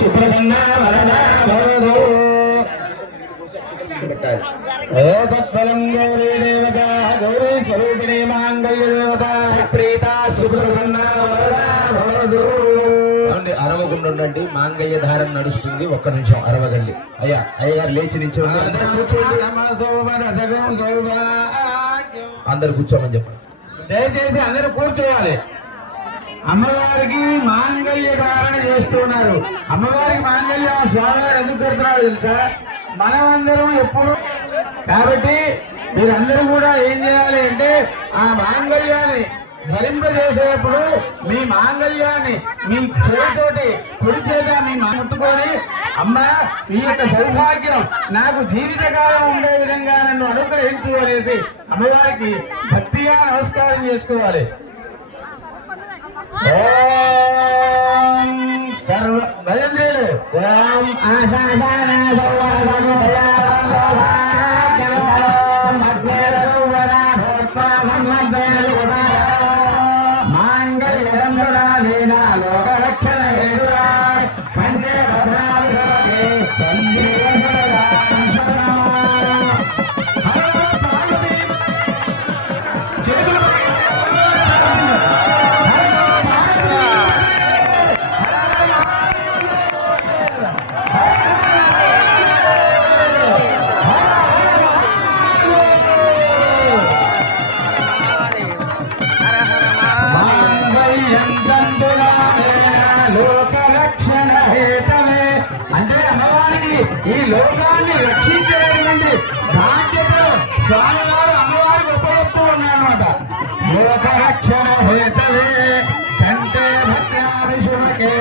సుప్రసన్నా వరదా భవతు ఏతత్ఫలం గౌరీ దేవత గౌరీ స్వరూపిణీ మాంగళ్య దేవత ప్రీత సుప్రసన్నా వరదా భవతు. అరవకుండా ఉండండి, మాంగళ్య ధారణ నడుస్తుంది. ఒక్క నిమిషం అరవదండి. అయ్యగారు లేచి నుంచి అందరు కూర్చోమని చెప్పండి. దయచేసి అందరూ కూర్చోవాలి. అమ్మవారికి మాంగళ్య ధారణ చేస్తున్నారు. అమ్మవారికి మాంగళ్య స్వామివారు ఎందుకు పెడుతున్నారు తెలుసా? మనమందరం ఎప్పుడు కాబట్టి మీరందరూ కూడా ఏం చేయాలి అంటే ఆ మాంగళ్యాన్ని ధరింపజేసేటప్పుడు మీ మాంగళ్యాన్ని మీ చేతితోటి కుడి చేత మీ ముట్టుకొని అమ్మ ఈ యొక్క సౌభాగ్యం నాకు జీవితకాలం ఉండే విధంగా నన్ను అనుగ్రహించు అనేసి అమ్మవారికి భక్తిగా నమస్కారం చేసుకోవాలి. ఓం సర్వ భజంత్రులు ఓం లోకరక్షణ హేతమే అంటే అమ్మవారికి ఈ లోకాన్ని రక్షించేటువంటి బాధ్యత స్వామివారు అమ్మవారికి ఉపయోగిస్తూ ఉన్నారన్నమాట. లోకరక్షణ హేతవే కంటే భక్తాభిషుకే